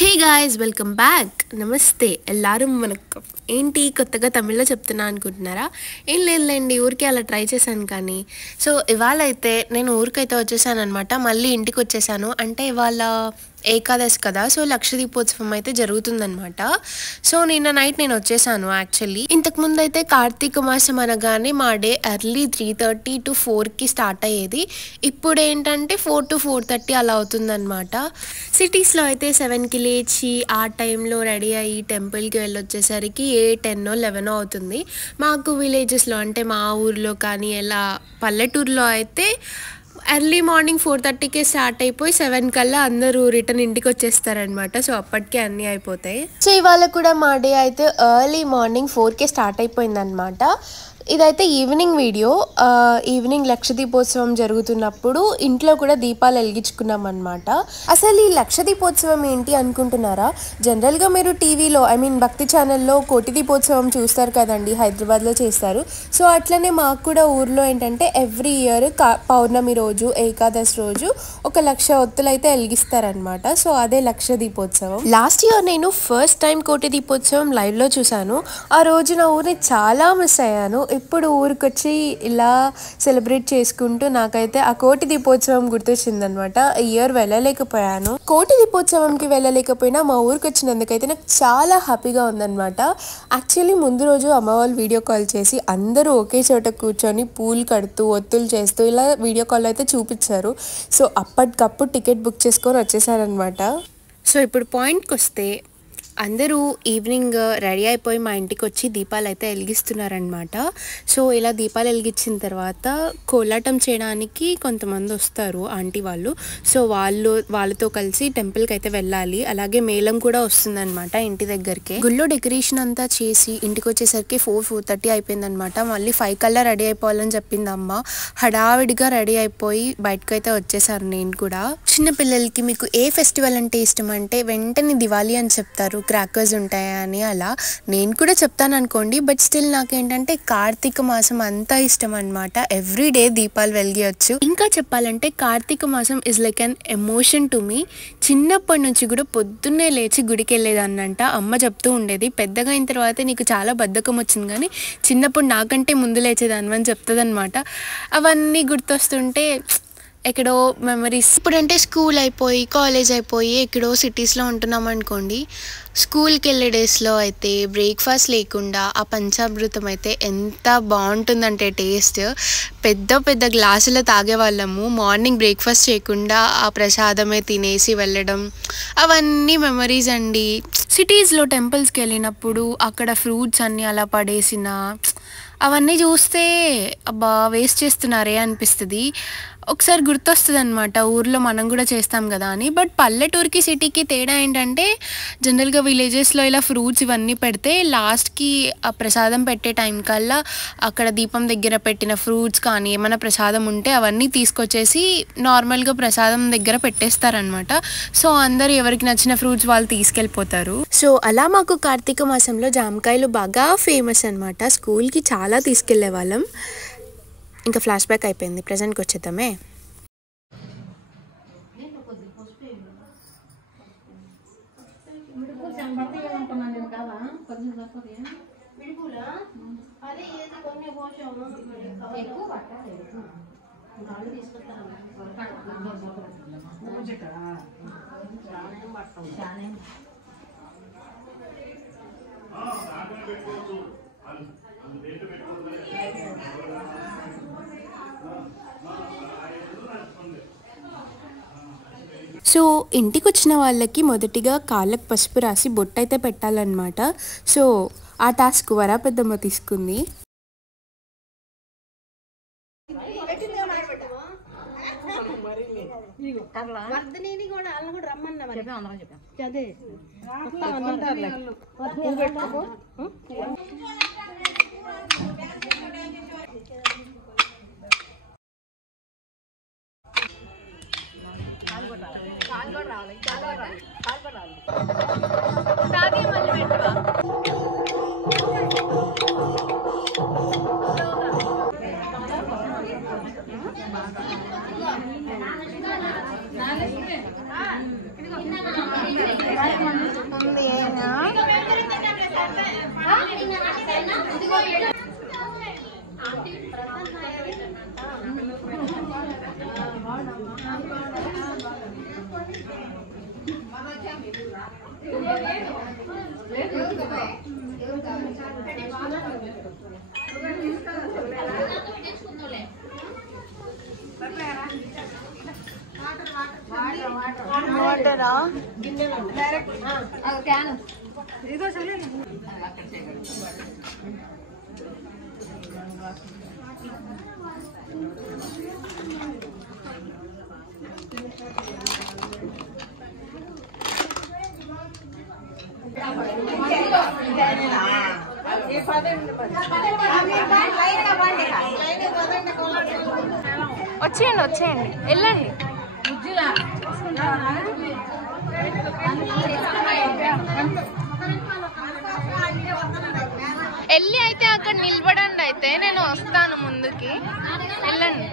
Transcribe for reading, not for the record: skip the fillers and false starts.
Hey guys, welcome back. నమస్తే ఎల్లారం వనక్కం. ఏంటి కొత్తగా తమిళ్లో చెప్తున్నా అనుకుంటున్నారా? ఏం లేదులేండి, ఊరికే అలా ట్రై చేశాను. కానీ సో ఇవాళ అయితే నేను ఊరికైతే వచ్చేసాను అనమాట. మళ్ళీ ఇంటికి వచ్చేసాను. అంటే ఇవాళ ఏకాదశి కదా, సో లక్ష దీపోత్సవం అయితే జరుగుతుందనమాట. సో నిన్న నైట్ నేను వచ్చేసాను. యాక్చువల్లీ ఇంతకుముందు అయితే కార్తీక మాసం అనగానే మా డే ఎర్లీ 3:30 to 4కి స్టార్ట్ అయ్యేది. ఇప్పుడు ఏంటంటే 4 to 4:30 అలా అవుతుందన్నమాట. సిటీస్లో అయితే 7కి లేచి ఆ టైంలో రెడీ అయ్యి టెంపుల్కి వెళ్ళొచ్చేసరికి 8, 10, 11 అవుతుంది. మాకు విలేజెస్లో అంటే మా ఊర్లో కానీ ఎలా పల్లెటూరులో అయితే ఎర్లీ మార్నింగ్ 4:30కే స్టార్ట్ అయిపోయి 7 కల్లా అందరూ రిటర్న్ ఇంటికి వచ్చేస్తారనమాట. సో అప్పటికే అన్నీ అయిపోతాయి. సో ఇవాళ కూడా మా డే అయితే ఎర్లీ మార్నింగ్ 4కే స్టార్ట్ అయిపోయిందనమాట. ఇదైతే ఈవినింగ్ వీడియో. ఈవినింగ్ లక్ష దీపోత్సవం జరుగుతున్నప్పుడు ఇంట్లో కూడా దీపాలు వెలిగించుకున్నాం అనమాట. అసలు ఈ లక్ష దీపోత్సవం ఏంటి అనుకుంటున్నారా? జనరల్గా మీరు టీవీలో భక్తి ఛానల్లో కోటి దీపోత్సవం చూస్తారు కదండి, హైదరాబాద్లో చేస్తారు. సో అట్లనే మాకు కూడా ఊర్లో ఏంటంటే ఎవ్రీ ఇయర్ పౌర్ణమి రోజు, ఏకాదశి రోజు 1,00,000 ఒత్తులు అయితే వెలిగిస్తారనమాట. సో అదే లక్ష దీపోత్సవం. లాస్ట్ ఇయర్ నేను ఫస్ట్ టైం కోటి దీపోత్సవం లైవ్లో చూశాను. ఆ రోజు నా ఊరిని చాలా మిస్ అయ్యాను. ఇప్పుడు ఊరికి వచ్చి ఇలా సెలబ్రేట్ చేసుకుంటూ నాకైతే ఆ కోటి దీపోత్సవం గుర్తొచ్చిందనమాట. ఈ ఇయర్ వెళ్ళలేకపోయాను. కోటి దీపోత్సవంకి వెళ్ళలేకపోయినా మా ఊరికి వచ్చినందుకైతే నాకు చాలా హ్యాపీగా ఉందన్నమాట. యాక్చువల్లీ ముందు రోజు అమ్మ వాళ్ళు వీడియో కాల్ చేసి అందరూ ఒకే చోట కూర్చొని పూలు కడుతూ ఒత్తులు చేస్తూ ఇలా వీడియో కాల్ అయితే చూపించారు. సో అప్పటికప్పుడు టికెట్ బుక్ చేసుకొని వచ్చేసారనమాట. సో ఇప్పుడు పాయింట్కి వస్తే అందరూ ఈవినింగ్ రెడీ అయిపోయి మా ఇంటికి వచ్చి దీపాలు అయితే వెలిగిస్తున్నారనమాట. సో ఇలా దీపాలు వెలిగించిన తర్వాత కోలాటం చేయడానికి కొంతమంది వస్తారు ఆంటీ వాళ్ళు. సో వాళ్ళతో కలిసి టెంపుల్కి అయితే వెళ్ళాలి. అలాగే మేళం కూడా వస్తుందన్నమాట ఇంటి దగ్గరికి. గుళ్ళో డెకరేషన్ అంతా చేసి ఇంటికి వచ్చేసరికి 4:30 అయిపోయిందనమాట. మళ్ళీ 5 కల్లా రెడీ అయిపోవాలని చెప్పింది అమ్మ. హడావిడిగా రెడీ అయిపోయి బయటకు అయితే వచ్చేసారు. నేను కూడా చిన్నపిల్లలకి మీకు ఏ ఫెస్టివల్ అంటే ఇష్టం అంటే వెంటనే దివాళీ అని చెప్తారు, క్రాకర్స్ ఉంటాయని. అలా నేను కూడా చెప్తాను అనుకోండి. బట్ స్టిల్ నాకేంటంటే కార్తీక మాసం అంతా ఇష్టం అనమాట. ఎవ్రీ డే దీపాలు వెలిగించచ్చు. ఇంకా చెప్పాలంటే కార్తీక మాసం is like an emotion to me. చిన్నప్పటి నుంచి కూడా పొద్దున్నే లేచి గుడికి వెళ్ళేదాన్నంట. అమ్మ చెప్తూ ఉండేది. పెద్దగా అయిన తర్వాత నీకు చాలా బద్ధకం వచ్చింది, కానీ చిన్నప్పుడు నాకంటే ముందు లేచేదాన్ని అని చెప్తుంది అనమాట. అవన్నీ గుర్తొస్తుంటే ఎక్కడో మెమరీస్. ఇప్పుడంటే స్కూల్ అయిపోయి కాలేజ్ అయిపోయి ఎక్కడో సిటీస్లో ఉంటున్నాం అనుకోండి. స్కూల్కి వెళ్ళే డేస్లో అయితే బ్రేక్ఫాస్ట్ లేకుండా ఆ పంచామృతం అయితే ఎంత బాగుంటుందంటే టేస్ట్. పెద్ద పెద్ద గ్లాసులో తాగేవాళ్ళము. మార్నింగ్ బ్రేక్ఫాస్ట్ చేయకుండా ఆ ప్రసాదమే తినేసి వెళ్ళడం, అవన్నీ మెమరీస్ అండి. సిటీస్లో టెంపుల్స్కి వెళ్ళినప్పుడు అక్కడ ఫ్రూట్స్ అన్నీ అలా పడేసిన అవన్నీ చూస్తే అబ్బా వేస్ట్ చేస్తున్నారే అనిపిస్తుంది. ఒకసారి గుర్తొస్తుంది అనమాట, ఊర్లో మనం కూడా చేస్తాం కదా అని. బట్ పల్లెటూరుకి సిటీకి తేడా ఏంటంటే జనరల్గా విలేజెస్లో ఇలా ఫ్రూట్స్ ఇవన్నీ పెడితే లాస్ట్కి ఆ ప్రసాదం పెట్టే టైం కల్లా అక్కడ దీపం దగ్గర పెట్టిన ఫ్రూట్స్ కానీ ఏమైనా ప్రసాదం ఉంటే అవన్నీ తీసుకొచ్చేసి నార్మల్గా ప్రసాదం దగ్గర పెట్టేస్తారనమాట. సో అందరు ఎవరికి నచ్చిన ఫ్రూట్స్ వాళ్ళు తీసుకెళ్ళిపోతారు. సో అలా మాకు కార్తీక మాసంలో జామకాయలు బాగా ఫేమస్ అనమాట. స్కూల్కి చాలా తీసుకెళ్లే వాళ్ళం. ఇంకా ఫ్లాష్ బ్యాక్ అయిపోయింది, ప్రజెంట్కి వచ్చేద్దామే. సో ఇంటికి వచ్చిన వాళ్ళకి మొదటిగా కాళ్ళకు పసుపు రాసి బొట్టు అయితే పెట్టాలన్నమాట. సో ఆ టాస్క్ వరా పెద్దమ్మ తీసుకుంది. వాటరా వచ్చేయండి వచ్చేయండి వెళ్ళండి వెళ్ళి అయితే అక్కడ నిలబడండి అయితే నేను వస్తాను ముందుకి వెళ్ళండి